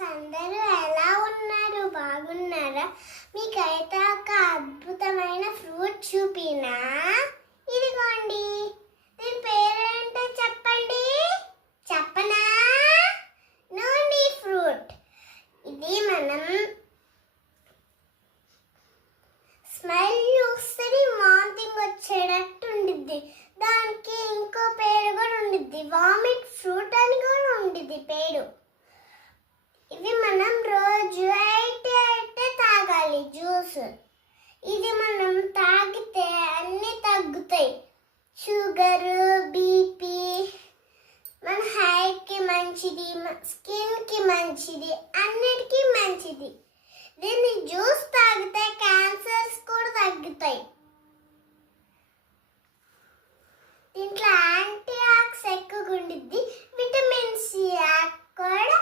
Friends, అందరూ ఎలా ఉన్నారు? బాగున్నారా? మీకైతే ఒక అద్భుతమైన ఫ్రూట్ చూపినా. ఇదిగోండి, దీని పేరేంటో చెప్పండి. చెప్పనా? నూనె ఫ్రూట్. ఇది మనం స్మెల్ చూస్తే వామిటింగ్ వచ్చేటట్టు ఉండిద్ది. దానికి ఇంకో పేరు కూడా ఉండిద్ది, వామిట్ ఫ్రూట్ అని కూడా ఉండిద్ది పేరు. ఇవి మనం రోజు అయితే తాగాలి జ్యూస్. ఇది మనం తాగితే అన్నీ తగ్గుతాయి. షుగర్, బీపీ, మన హెయిర్కి మంచిది, స్కిన్కి మంచిది, అన్నిటికీ మంచిది. దీన్ని జ్యూస్ తాగితే క్యాన్సర్స్ కూడా తగ్గుతాయి. దీంట్లో యాంటీ ఆక్సిడెంట్స్ ఎక్కువగా ఉండిద్ది, విటమిన్ సి కూడా